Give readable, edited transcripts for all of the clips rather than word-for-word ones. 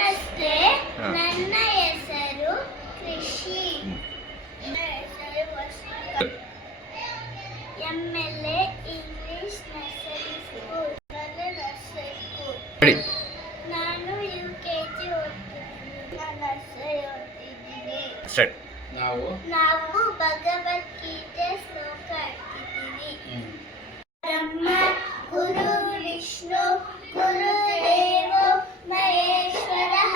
ನಮಸ್ತೆ, ನನ್ನ ಹೆಸರು ಕೃಷಿ. MLA English nursery school. ನಾನು UKG ಓದ್ತಿದ್ದೀನಿ. ನರ್ಸರಿ ಓದ್ತಿದ್ದೀನಿ. ನಾವು ಭಗವದ್ಗೀತೆ ಶ್ಲೋಕ ಹೇಳ್ತಿದ್ದೀವಿ. ಬ್ರಹ್ಮ ಗುರು ವಿಷ್ಣು ಗುರುದೇವೋ ಮಹೇಶ್ವರಃ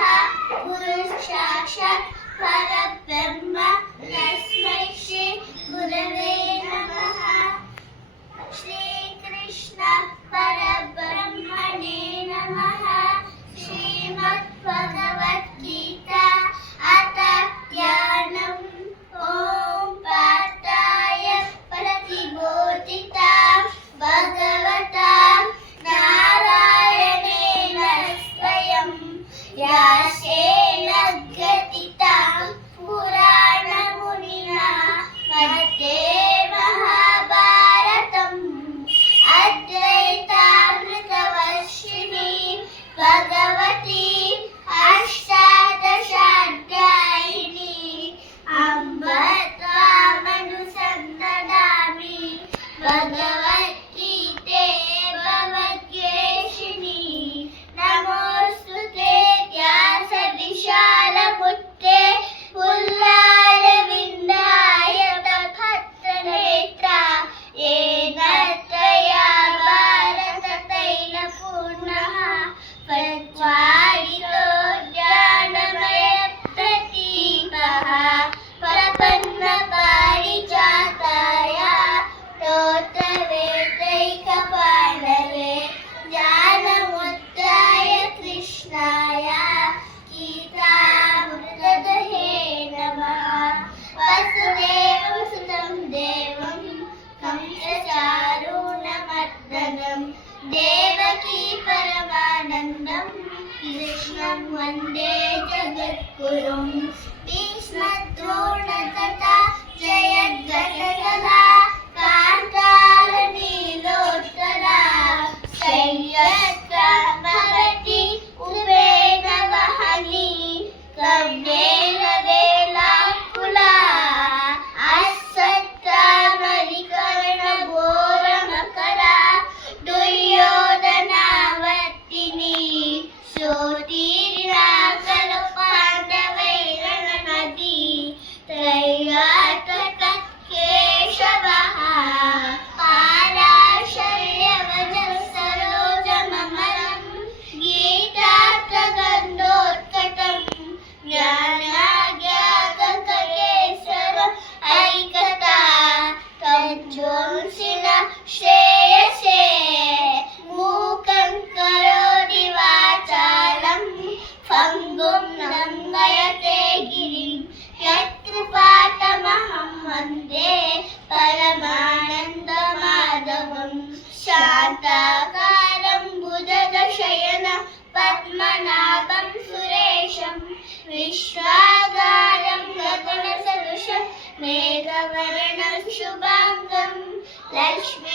ಗುರು ಸಾಕ್ಷಾತ್ ಪರಬ್ರಹ್ಮ ತಸ್ಮೈ ಶ್ರೀ ಗುರವೇ ನಮಃ. ಶ್ರೀಕೃಷ್ಣ ಪರಬ್ರಹ್ಮಣೇ ನಮಃ. ಶ್ರೀಮದ್ ಭಗವದ್ಗೀತಾ ಅಥ ಜ್ಞಾನಂ ಓಂ ಪಾರ್ಥಾಯ ಪ್ರತಿಬೋಧಿತಾಂ ಭಗವತಾ ನಾರಾಯಣೇನ ಸ್ವಯಂ ವ್ಯಾಸೇನ ಗ್ರಥಿತಾಂ ಪುರಾಣ ಮುನಿನಾ ಮಧ್ಯೆ ಮಹಾಭಾರತಂ ಅದ್ವೈತಾಮೃತವರ್ಷಿಣಿ ಭಗವತಿ ಅಷ್ಟಾದಶಾಧ್ಯಾಯಿನಿ ಅಂಬ ತ್ವಾಮನುಸಂದಧಾಮಿ ಭಗವದ್ಗೀತೆ ಭವದ್ವೇಷಿಣಿ. ನಮೋಸ್ತುತೆ ವ್ಯಾಸ ವಿಶಾಲಬುದ್ಧೇ ಪುಲ್ಲಾರವಿಂದಾಯ ಭಕ್ತನೇತ್ರ ಯೇನ ತ್ವಯಾ ಭಾರತ ತೈಲ ಪೂರ್ಣಃ ಪರಿತ್ವಾರಿತೋ ಜ್ಞಾನಮಯ ಪ್ರದೀಪಃ ಪ್ರಪನ್ನ ಪಾರಿಜಾತಾಯ ಸ್ತೋತ್ರವೇತ್ರೈಕಪಾಣಯೇ ಜ್ಞಾನಮುದ್ರಾಯ ಕೃಷ್ಣಾಯ ಗೀತಾಮೃತದಹೇ ನಮಃ. ವಸುದೇವಂ ಸುತಂ ದೇವಂ ಕಂಸಚಾರೂಣಮರ್ದನಂ ದೇವಕೀ ಪರಮಾನಂದಂ ಕೃಷ್ಣಂ ವಂದೇ ಜಗದ್ಗುರುಂ. ಭೀಷ್ಮದ್ರೋಣ ತಥಾ ಜಯದ್ರಥಕಲಾ ಕಾಂತಾರ ನೀಲೋತ್ತರ ಶಯ್ಯತ್ರಾಮರತಿ ಉಪೇನ ವಹನಿ ಕರ್ಣೇನ ವೇಲಾಂಕುಲಾ ಅಶ್ವತ್ಥಾಮರಿಕರ್ಣ ಘೋರ ಮಕರ ದುರ್ಯೋಧನಾವರ್ತಿನಿ ಸೋತೀರ್ಣ ಖಲು ಪಾಂಡವೈರಣ ನದಿ ತ್ರಯಾತ್ಮಕ ಕೇಶವಃ ಪಾರಾಶರ್ಯವಜ ಸರೋಜಮಮಲಂ ಗೀತಾರ್ಥಗಂಧೋತ್ಕಟಂ ಜ್ಞಾನಾಜ್ಞಾಗಕೇಸರ ಐಕತಾ ತಜ್ಜೋಂಸಿನ ಶ್ರೇಯಸೇ ಮೂಕಂ ಕರೋತಿ ವಾಚಾಲಂ ಫಂಗುಂ ಲಂಘಯತೆ ಗಿರಿಂ ಯತ್ಕೃಪಾತಮಹಂ ವಂದೇ ಪರಮಾನಂದಮಾಧವಂ. ಶಾಂತಾಕಾರಂ ಭುಜಗಶಯನ ಪದ್ಮನಾಭಂ ಸುರೇಶಂ ವಿಶ್ವಾಧಾರಂ ಗಗನಸದೃಶಂ ಮೇಘವರ್ಣಂ ಶುಭಾಂಗಂ ಲಕ್ಷ್ಮೀ